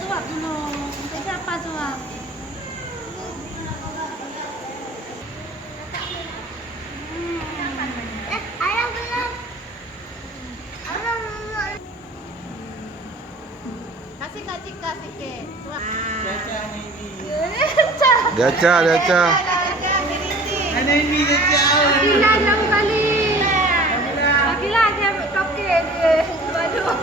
suap dulu. Siapa suap? Ayah belum. Kasih Kak Cika sikit. Gacha, gacha. Ada ini gacha. Gila jauh kali. Gila dia cupcake dia. Waduh.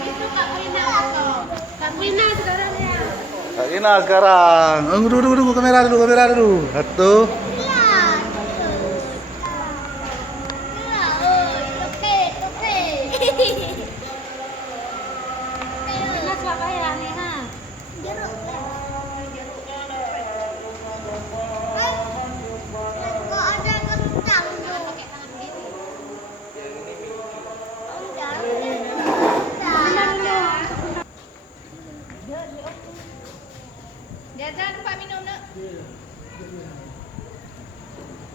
Itu Kak Rina tuh. Kak Rina sekarang ya. Kak Rina sekarang. Dulu, kamera dulu. Satu. Rina suap ayah nih ha. Jangan lupa minum nak.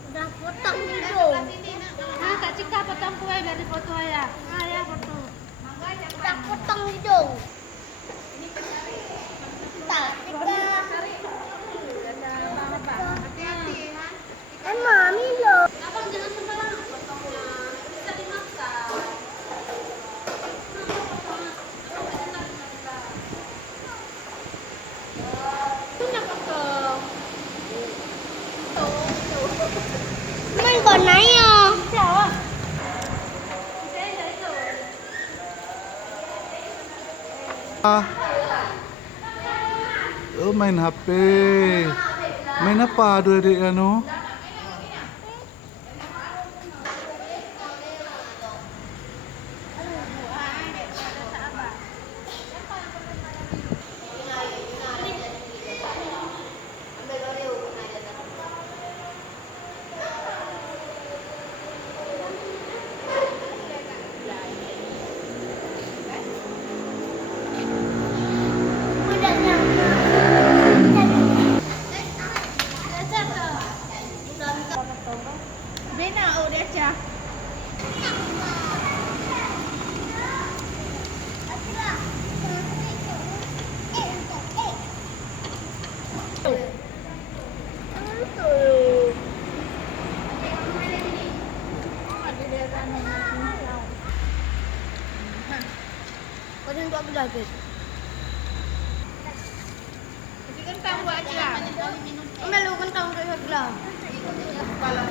Udah potong hidung. Nah, Kak Cika potong kue biar dipoto ayah. Nah, ya foto. Udah potong hidung. Tak, Cika. Hati-hati ya. Mami lo. Abang jangan sembarangan potongnya. Bisa dimakan. Mình còn nãy chào ạ. Oh, main HP. Main apa adik-adik anu? Bena udah aja. Kau lagi. Kentang buat aja. Melu kentang ke sebelah. Kepala